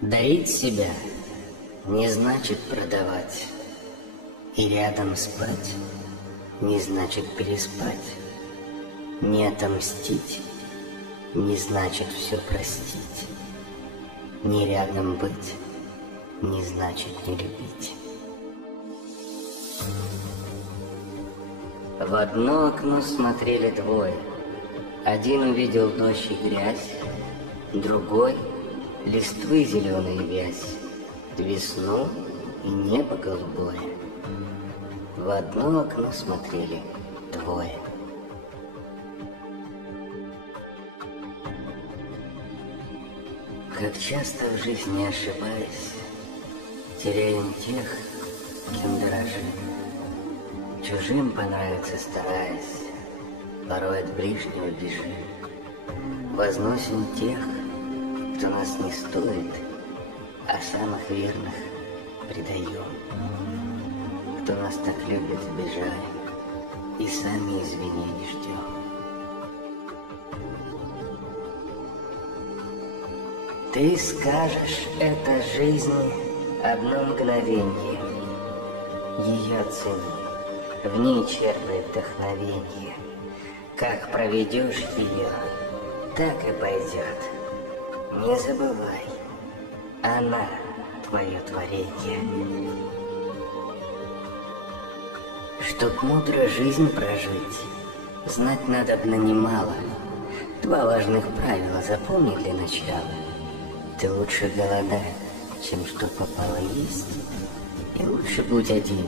Дарить себя не значит продавать, и рядом спать не значит переспать. Не отомстить не значит все простить. Не рядом быть не значит не любить. В одно окно смотрели двое. Один увидел дождь и грязь, другой — листвы зеленой вязь, весну и небо голубое. В одно окно смотрели двое. Как часто в жизни, ошибаясь, теряем тех, кем дорожим. Чужим понравиться стараясь, порой от ближнего бежим. Возносим тех, кто нас не стоит, а самых верных предаем. Кто нас так любит, обижаем, и сами извинений ждем. Ты скажешь, это жизнь одно мгновенье. Ее цени, в ней черпай вдохновенье. Как проведешь ее, так и пойдет. Не забывай, она твое творенье. Чтоб мудро жизнь прожить, знать надобно немало. Два важных правила запомни для начала. Ты лучше голодай, чем что попало есть, и лучше будь один,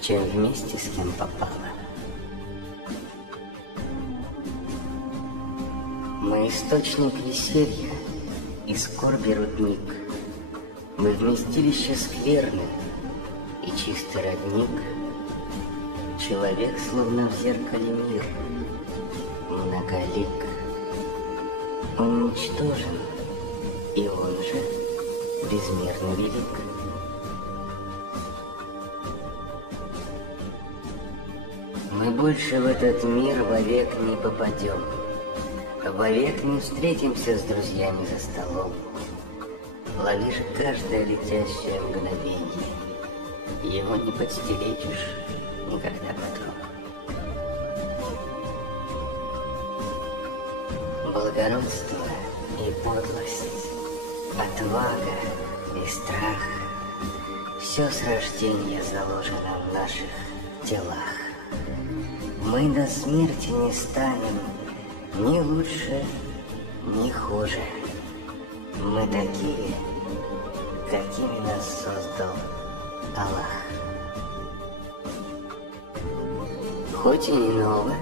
чем вместе с кем попало. Мы источник веселья и скорби рудник. Мы вместилище скверны и чистый родник. Человек словно в зеркале мир, многолик. Он ничтожен, и он же безмерно велик. Мы больше в этот мир вовек не попадем. Вовек не встретимся с друзьями за столом. Лови же каждое летящее мгновенье. Его не подстеречишь никогда потом. Благородство и подлость, отвага и страх — все с рождения заложено в наших телах. Мы до смерти не станем ни лучше, ни хуже. Мы такие, какими нас создал Аллах. Хоть и не ново,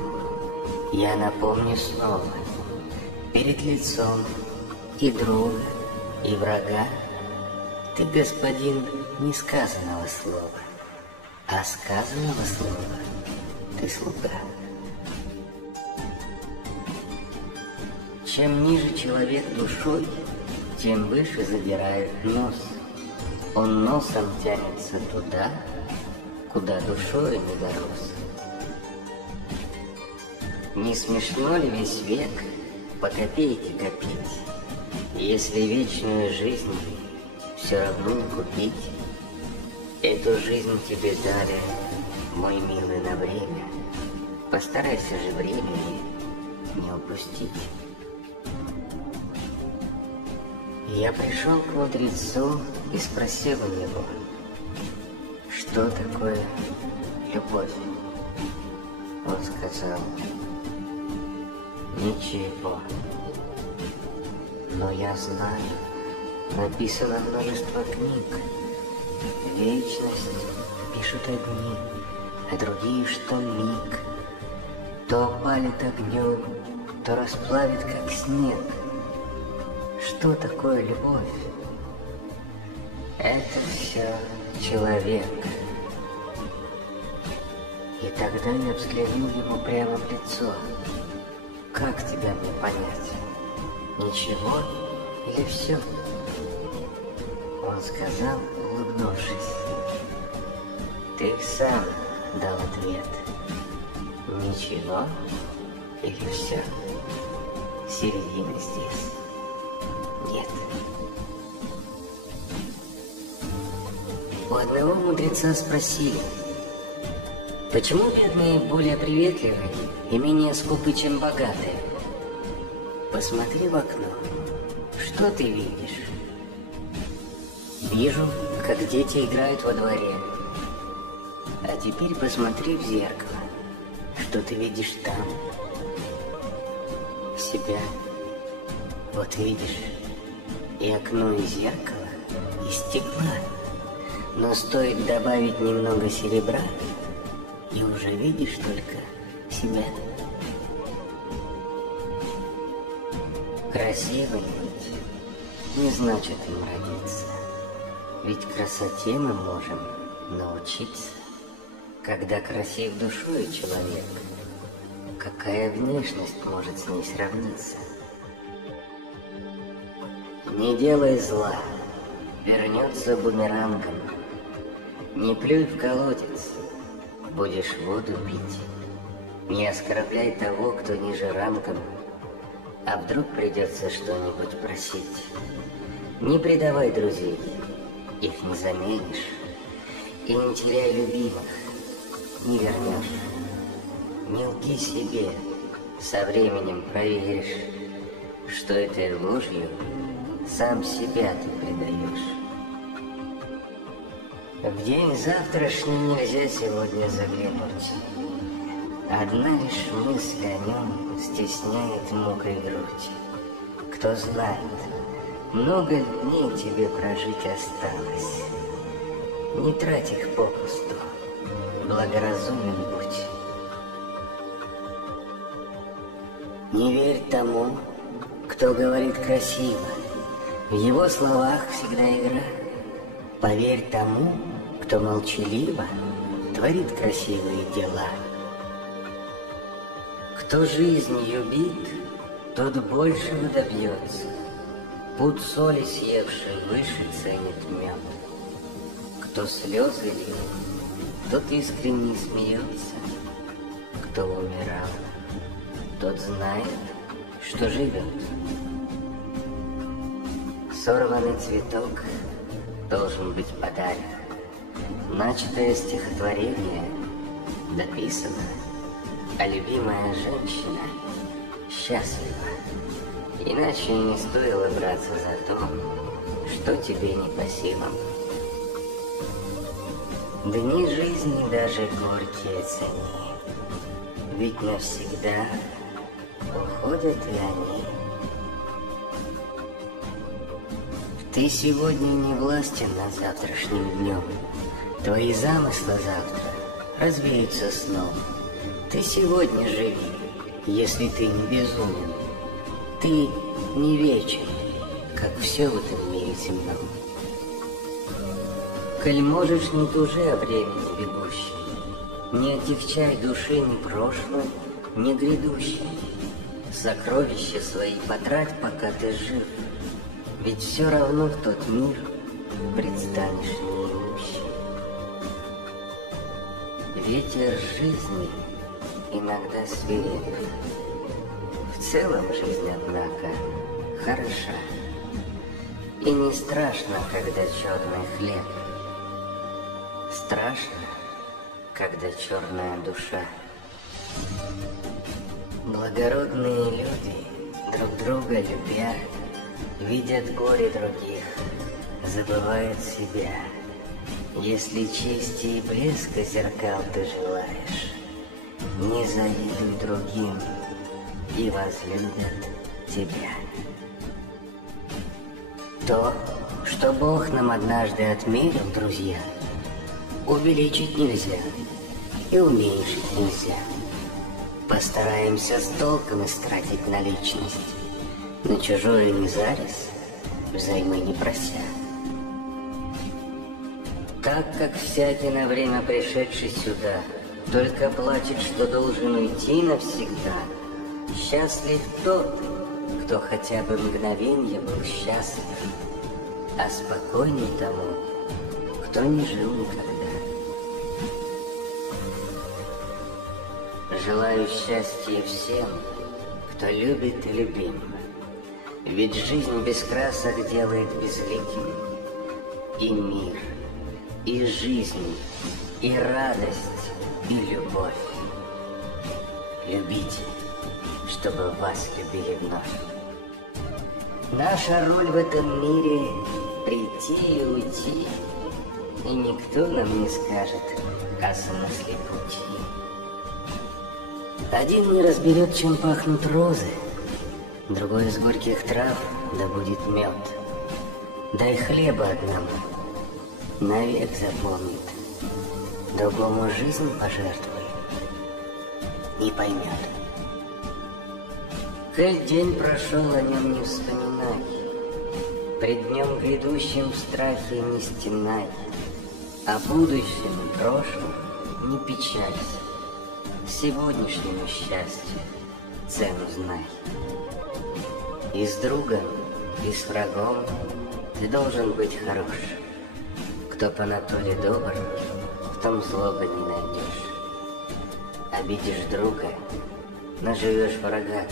я напомню снова. Перед лицом и друга, и врага ты, господин, не сказанного слова, а сказанного слова ты слуга. Чем ниже человек душой, тем выше задирает нос. Он носом тянется туда, куда душой не дорос. Не смешно ли весь век по копейке копить, если вечную жизнь все равно не купить? Эту жизнь тебе дали, мой милый, на время. Постарайся же времени не упустить. Я пришел к мудрецу и спросил у него, что такое любовь. Он сказал: ничего. Но я знаю, написано множество книг. Вечность пишут одни, а другие, что миг. То опалит огнем, то расплавит, как снег. Что такое любовь? Это все человек. И тогда я взглянул ему прямо в лицо. Как тебя мне понять? Ничего или все? Он сказал, улыбнувшись: ты сам дал ответ. Ничего или все? Середины здесь нет. У одного мудреца спросили, почему бедные более приветливы и менее скупы, чем богатые? Посмотри в окно. Что ты видишь? Вижу, как дети играют во дворе. А теперь посмотри в зеркало. Что ты видишь там? Себя. Вот видишь, и окно, и зеркало, и стекла. Но стоит добавить немного серебра, и уже видишь только себя. Красивым быть не значит им родиться. Ведь красоте мы можем научиться. Когда красив душой человек, какая внешность может с ней сравниться? Не делай зла, вернется бумерангом. Не плюй в колодец, будешь воду пить. Не оскорбляй того, кто ниже рангом, а вдруг придется что-нибудь просить. Не предавай друзей, их не заменишь, и не теряй любимых, не вернешь. Не лги себе, со временем проверишь, что этой ложью сам себя ты предаешь. В день завтрашний нельзя сегодня заглянуть. Одна лишь мысль о нем стесняет мукой грудь. Кто знает, много дней тебе прожить осталось. Не трать их попусту, благоразумен будь. Не верь тому, кто говорит красиво, в его словах всегда игра. Поверь тому, кто молчаливо творит красивые дела. Кто жизнью бит, тот большего добьется. Пуд соли съевший выше ценит мед. Кто слезы лил, тот искренне смеется. Кто умирал, тот знает, что живет. Сорванный цветок должен быть подарен. Начатое стихотворение дописано, а любимая женщина счастлива. Иначе не стоило браться за то, что тебе не по силам. Дни жизни даже горькие цени, ведь навсегда уходят и они. Ты сегодня не властен над завтрашним днем. Твои замыслы завтра развеются сном. Ты сегодня живи, если ты не безумен. Ты не вечен, как все в этом мире земном. Коль можешь, не тужи о времени бегущем, не отягчай души ни прошлым, ни грядущим. Сокровища свои потрать, пока ты жив, ведь все равно в тот мир предстанешь неимущим. Ветер жизни иногда свиреп. В целом жизнь, однако, хороша. И не страшно, когда черный хлеб. Страшно, когда черная душа. Благородные люди, друг друга любя, видят горе других, забывают себя. Если чести и блеска зеркал ты желаешь, не завидуй другим, и возлюбят тебя. То, что Бог нам однажды отмерил, друзья, увеличить нельзя и уменьшить нельзя. Постараемся с толком истратить наличность, на чужое не зарез, взаймы не прося. Так как всякий на время пришедший сюда только плачет, что должен уйти навсегда, счастлив тот, кто хотя бы мгновенье был счастлив, а спокойней тому, кто не жил никогда. Желаю счастья всем, кто любит и любим, ведь жизнь без красок делает безликим, и мир и жизнь, и радость, и любовь. Любите, чтобы вас любили вновь. Наша роль в этом мире — прийти и уйти, и никто нам не скажет о смысле пути. Один не разберет, чем пахнут розы, другой из горьких трав добудет мед. Дай хлеба одному, навек запомнит, другому жизнь пожертвуй, не поймет. Коль день прошел, о нем не вспоминай, пред днем грядущим в страхе не стенай, о будущем и прошлом не печалься, сегодняшнему счастью цену знай. И с другом, и с врагом ты должен быть хорош. Кто по натуре добр, в том злобы не найдешь. Обидишь друга, наживешь врага,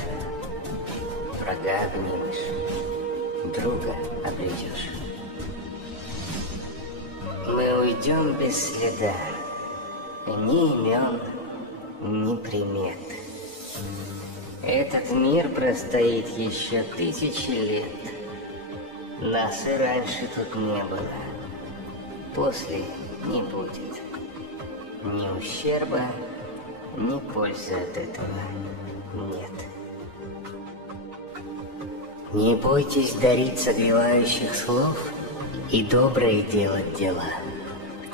врага обнимешь, друга обретешь. Мы уйдем без следа, ни имен, ни примет. Этот мир простоит еще 1000 лет. Нас и раньше тут не было, после не будет. Ни ущерба, ни пользы от этого нет. Не бойтесь дарить согревающих слов и добрые делать дела.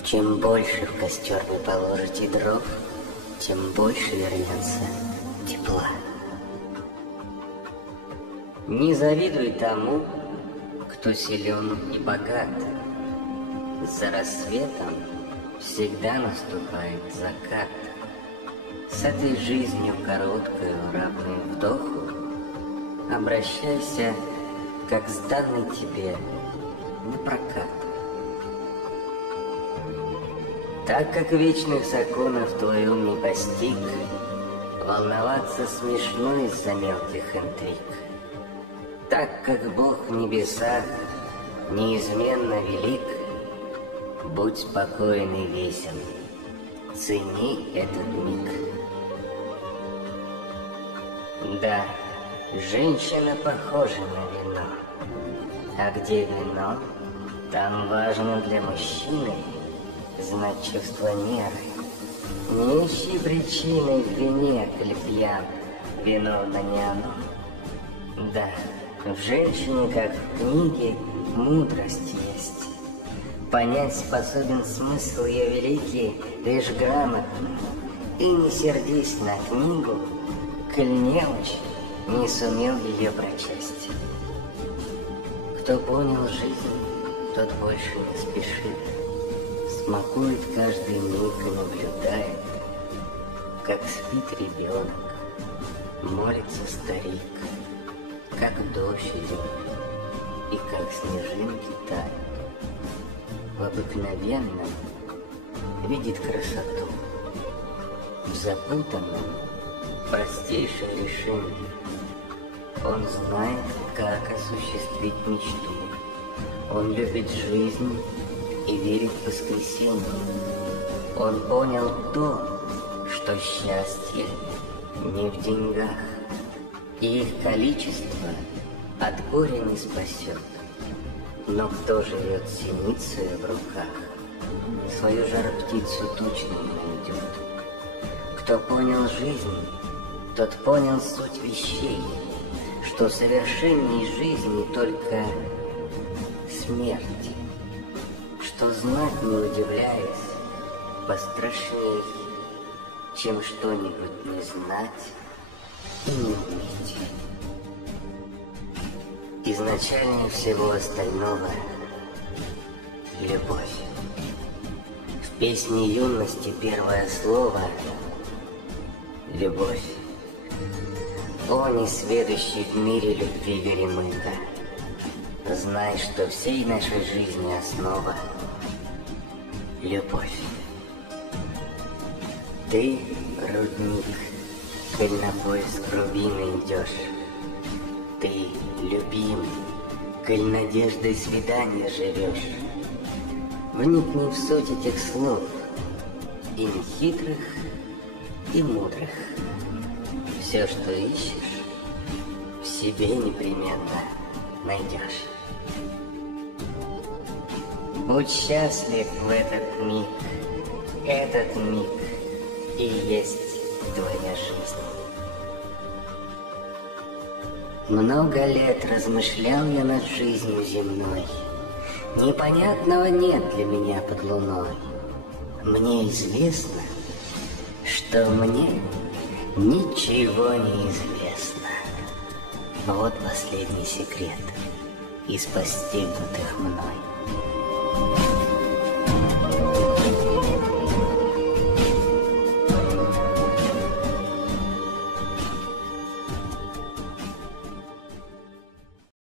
Чем больше в костер вы положите дров, тем больше вернется тепла. Не завидуй тому, кто силен и богат. За рассветом всегда наступает закат. С этой жизнью короткой, равной вдоху, обращайся, как с данной тебе, на прокат. Так как вечных законов твой ум не постиг, волноваться смешно из-за мелких интриг. Так как Бог в небесах неизменно велик, будь спокоен и весел, цени этот миг. Да, женщина похожа на вино, а где вино, там важно для мужчины знать чувство меры. Не ищи причины в вине, коль пьян, виновно не оно. Да, в женщине, как в книге, мудрость есть. Понять способен смысл ее великий лишь грамотно. И не сердись на книгу, коль неуч не сумел ее прочесть. Кто понял жизнь, тот больше не спешит, смакует каждый миг и наблюдает, как спит ребенок, молится старик, как дождь идет и как снежинки тают. В обыкновенном видит красоту, в запутанном простейшем решении. Он знает, как осуществить мечту. Он любит жизнь и верит в воскресенье. Он понял то, что счастье не в деньгах, и их количество от горя не спасет. Но кто живет синицей в руках, свою жар-птицу точно не найдет. Кто понял жизнь, тот понял суть вещей, что совершенней жизни только смерть, что знать, не удивляясь, пострашней, чем что-нибудь не знать и не уметь. Изначальнее всего остального — любовь. В песне юности первое слово — любовь. О, несведущий в мире любви горемыка, знай, что всей нашей жизни основа — любовь. Ты, рудник, коль на поиск рубина идешь, ты, любимый, коль надеждой свидания живешь, Вникни в суть этих слов, и нехитрых, и мудрых. Все, что ищешь, в себе непременно найдешь. Будь счастлив в этот миг и есть твоя жизнь. Много лет размышлял я над жизнью земной. Непонятного нет для меня под луной. Мне известно, что мне ничего не известно. Вот последний секрет из постигнутых мной.